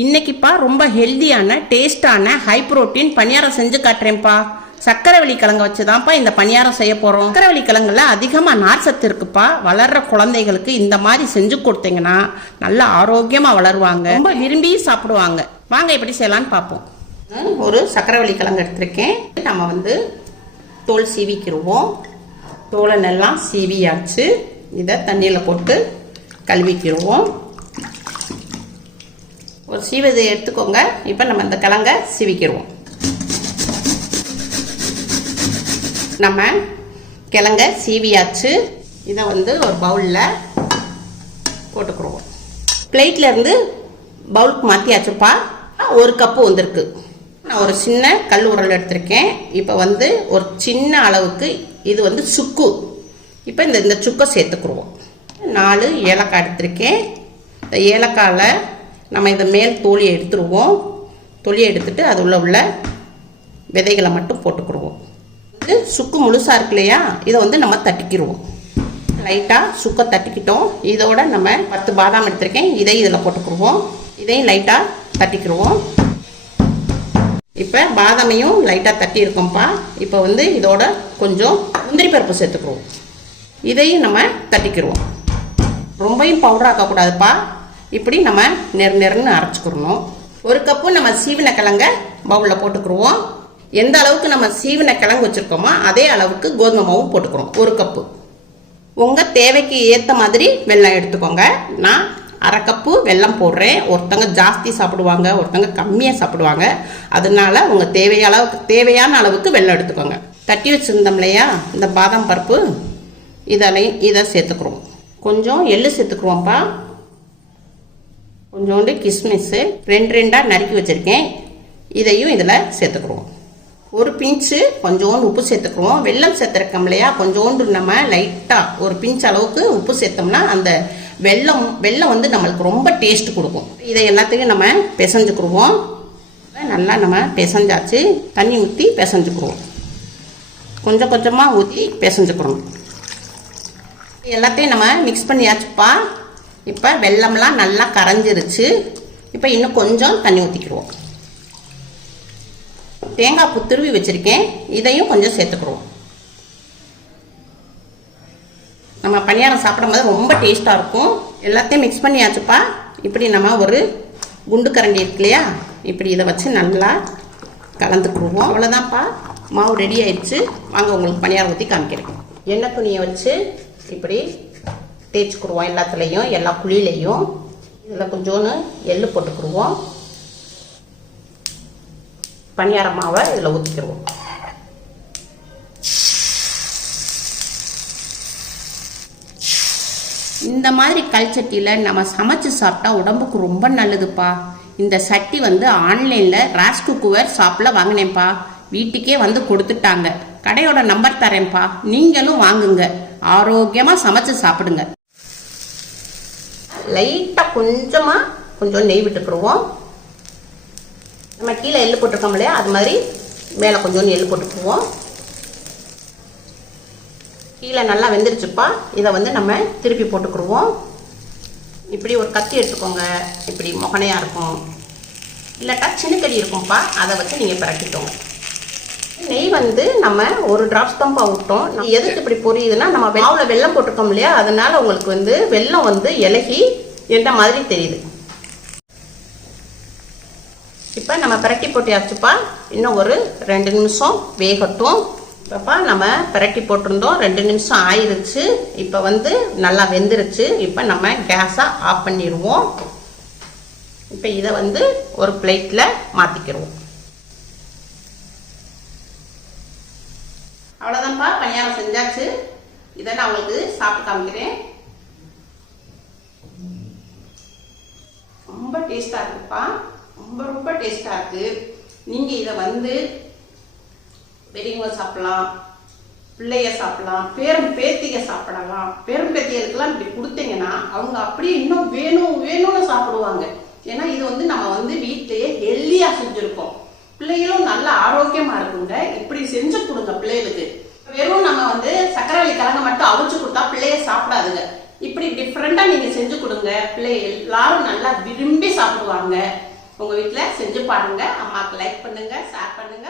இன்னைக்குப்பா ரொம்ப ஹெல்தியான டேஸ்டான ஹை புரோட்டீன் பணியாரம் செஞ்சு காட்டுறேன்ப்பா. சக்கரவள்ளி கிழங்கு வச்சுதான்ப்பா இந்த பணியாரம் செய்ய போறோம். சக்கரவள்ளி கிழங்குல அதிகமா நார் சத்து இருக்குப்பா. வளர்ற குழந்தைகளுக்கு இந்த மாதிரி செஞ்சு கொடுத்தீங்கன்னா நல்லா ஆரோக்கியமா வளருவாங்க, ரொம்ப விரும்பி சாப்பிடுவாங்க. வாங்க எப்படி செய்யலான்னு பார்ப்போம். ஒரு சக்கரவள்ளி கிழங்கு எடுத்திருக்கேன். நம்ம தோல் சீவிக்கிடுவோம். தோலை நல்லா சீவியாச்சு. இதை தண்ணியில் போட்டு கழுவிக்கிடுவோம். ஒரு சீவதை எடுத்துக்கோங்க. இப்போ நம்ம இந்த கிழங்கை சீவிக்கிடுவோம். நம்ம கிழங்க சீவியாச்சு. இதை ஒரு பவுலில் போட்டுக்கிடுவோம். பிளேட்ல இருந்து பவுலுக்கு மாற்றியாச்சுப்பா. 1 கப்பு வந்திருக்கு. நான் ஒரு சின்ன கல் உரல் எடுத்திருக்கேன். இப்போ ஒரு சின்ன அளவுக்கு இது சுக்கு. இப்போ இந்த சுக்கை சேர்த்துக்குருவோம். 4 ஏலக்காய் எடுத்திருக்கேன். இந்த ஏலக்காயில் நம்ம இதை மேல் தோலியை எடுத்துருவோம். தோலியை எடுத்துட்டு அது உள்ள விதைகளை மட்டும் போட்டுக்கிடுவோம். சுக்கு முழுசாக இருக்கு இல்லையா, இதை நம்ம தட்டிக்கிடுவோம். லைட்டாக சுக்கை தட்டிக்கிட்டோம். இதோட நம்ம 10 பாதாம் எடுத்திருக்கேன். இதில் போட்டுக்கிடுவோம். இதையும் லைட்டாக தட்டிக்கிடுவோம். இப்போ பாதாமையும் லைட்டாக தட்டி இருக்கோம்ப்பா. இப்போ இதோட கொஞ்சம் முந்திரி பருப்பு சேர்த்துக்குருவோம். இதையும் நம்ம தட்டிக்கிடுவோம். ரொம்பவும் பவுடர் ஆக்கக்கூடாதுப்பா. இப்படி நம்ம நெருன்னு அரைச்சிக்கிறணும். 1 கப்பு நம்ம சீவின கிழங்க பவுலில் போட்டுக்கிடுவோம். எந்த அளவுக்கு நம்ம சீவின கிழங்கு வச்சுருக்கோமோ அதே அளவுக்கு கோதுமை மாவும் போட்டுக்கிறோம். 1 கப்பு. உங்கள் தேவைக்கு ஏற்ற மாதிரி வெல்லம் எடுத்துக்கோங்க. நான் 1/2 கப்பு வெல்லம் போடுறேன். ஒருத்தங்க ஜாஸ்தி சாப்பிடுவாங்க, ஒருத்தங்க கம்மியாக சாப்பிடுவாங்க. அதனால உங்கள் தேவையான அளவுக்கு வெல்லம் எடுத்துக்கோங்க. தட்டி வச்சுருந்தோம் இல்லையா இந்த பாதாம் பருப்பு, இதை சேர்த்துக்கிறோம். கொஞ்சம் எள்ளு சேர்த்துக்குருவோம்ப்பா. கொஞ்சோண்டு கிஸ்மிஸ் 2 நறுக்கி வச்சுருக்கேன். இதையும் இதில் சேர்த்துக்குருவோம். 1 பிஞ்சு கொஞ்சோண்டு உப்பு சேர்த்துக்குருவோம். வெல்லம் சேர்த்துருக்கோம் இல்லையா, கொஞ்சோண்டு நம்ம லைட்டாக 1 பிஞ்ச் அளவுக்கு உப்பு சேர்த்தோம்னா அந்த வெல்லம் நம்மளுக்கு ரொம்ப டேஸ்ட் கொடுக்கும். இதை எல்லாத்தையும் நம்ம பிசைஞ்சுக்குருவோம். நல்லா நம்ம பிசைஞ்சாச்சு. தண்ணி ஊற்றி பிசைஞ்சுக்குருவோம். கொஞ்சம் கொஞ்சமாக ஊற்றி பிசைஞ்சுக்கிறோம். எல்லாத்தையும் நம்ம மிக்ஸ் பண்ணியாச்சுப்பா. இப்போ வெல்லம்லாம் நல்லா கரைஞ்சிருச்சு. இப்போ இன்னும் கொஞ்சம் தண்ணி ஊற்றிக்கிடுவோம். தேங்காய் பூ துருவி வச்சுருக்கேன். இதையும் கொஞ்சம் சேர்த்துக்கிடுவோம். நம்ம பணியாரம் சாப்பிடும்போது ரொம்ப டேஸ்ட்டாக இருக்கும். எல்லாத்தையும் மிக்ஸ் பண்ணியாச்சுப்பா. இப்படி நம்ம ஒரு குண்டு கரண்டி இருக்கு இல்லையா, இப்படி இதை வச்சு நல்லா கலந்துக்கிடுவோம். அவ்வளோதான்ப்பா, மாவு ரெடி ஆயிடுச்சு. வாங்க உங்களுக்கு பணியாரம் ஊற்றி காமிக்கிறேன். எண்ணெய் துணியை வச்சு இப்படி தேய்ச்சிக்கிடுவோம். எல்லாத்துலேயும், எல்லா குழியிலையும். இதில் கொஞ்சோன்னு எள்ளு போட்டுக்கிடுவோம். பணியார மாவை இதில் ஊற்றிக்கிடுவோம். இந்த மாதிரி கல் சட்டியில் நம்ம சமைச்சு சாப்பிட்டா உடம்புக்கு ரொம்ப நல்லதுப்பா. இந்த சட்டி ஆன்லைனில் ராஸ் குக்குவேர் ஷாப்பில் வாங்கினேன்ப்பா. வீட்டுக்கே கொடுத்துட்டாங்க. கடையோட நம்பர் தரேன்ப்பா, நீங்களும் வாங்குங்க. ஆரோக்கியமாக சமைச்சு சாப்பிடுங்க. லைட்டாக கொஞ்சம் நெய் விட்டுக்கிடுவோம். நம்ம கீழே எள்ளு போட்டிருக்கோம் இல்லையா, அது மாதிரி மேலே கொஞ்சோண்டு எள்ளு போட்டுக்குவோம். கீழே நல்லா வெந்துருச்சுப்பா. இதை நம்ம திருப்பி போட்டுக்கிடுவோம். இப்படி ஒரு கத்தி எடுத்துக்கோங்க. இப்படி முகனையாக இருக்கும், இல்லாட்டா சின்னக்கடி இருக்கும்ப்பா. அதை வச்சு நீங்கள் பரட்டிக்கோங்க. நெய் நம்ம 1 டிராப்ஸ் தான்ப்பா விட்டோம். எதுக்கு இப்படி பொரியுதுன்னா, நம்ம மாவில் வெல்லம் போட்டிருக்கோம் இல்லையா, அதனால உங்களுக்கு வெல்லம் இலகி எந்த மாதிரி தெரியுது. இப்போ நம்ம பரட்டி போட்டியாச்சுப்பா. இன்னும் ஒரு 2 நிமிஷம் வேகட்டும். இப்போப்பா நம்ம பரட்டி போட்டிருந்தோம். 2 நிமிஷம் ஆயிடுச்சு. இப்போ நல்லா வெந்துருச்சு. இப்போ நம்ம கேஸை ஆஃப் பண்ணிடுவோம். இப்போ இதை ஒரு பிளேட்டில் மாற்றிக்கிடுவோம். அவ்வளோதான்ப்பா, பணியாரம் செஞ்சாச்சு. இதை நான் உங்களுக்கு சாப்பிட்டு காமிக்கிறேன். ரொம்ப டேஸ்டாக இருக்குப்பா. ரொம்ப டேஸ்டாக இருக்குது. நீங்கள் இதை பெரியவங்க சாப்பிடலாம், பிள்ளைய சாப்பிடலாம், பேத்திக சாப்பிடலாம். பேத்திகளுக்கெல்லாம் இப்படி கொடுத்தீங்கன்னா அவங்க அப்படியே இன்னும் வேணும்னு சாப்பிடுவாங்க. ஏன்னா இது நம்ம வீட்டிலேயே ஹெல்தியாக செஞ்சுருக்கோம். பிள்ளைகளும் நல்ல ஆரோக்கியமாக இருக்குங்க. இப்படி செஞ்சு கொடுங்க பிள்ளைகளுக்கு. வெறும் நம்ம வந்து சக்கரவள்ளி கிழங்கு மட்டும் அவிச்சு கொடுத்தா பிள்ளைய சாப்பிடாதுங்க. இப்படி டிஃப்ரெண்டா நீங்க செஞ்சு கொடுங்க, பிள்ளை எல்லாரும் நல்லா விரும்பி சாப்பிடுவாங்க. உங்க வீட்டுல செஞ்சு பாருங்க. அம்மாக்கு லைக் பண்ணுங்க, ஷேர் பண்ணுங்க.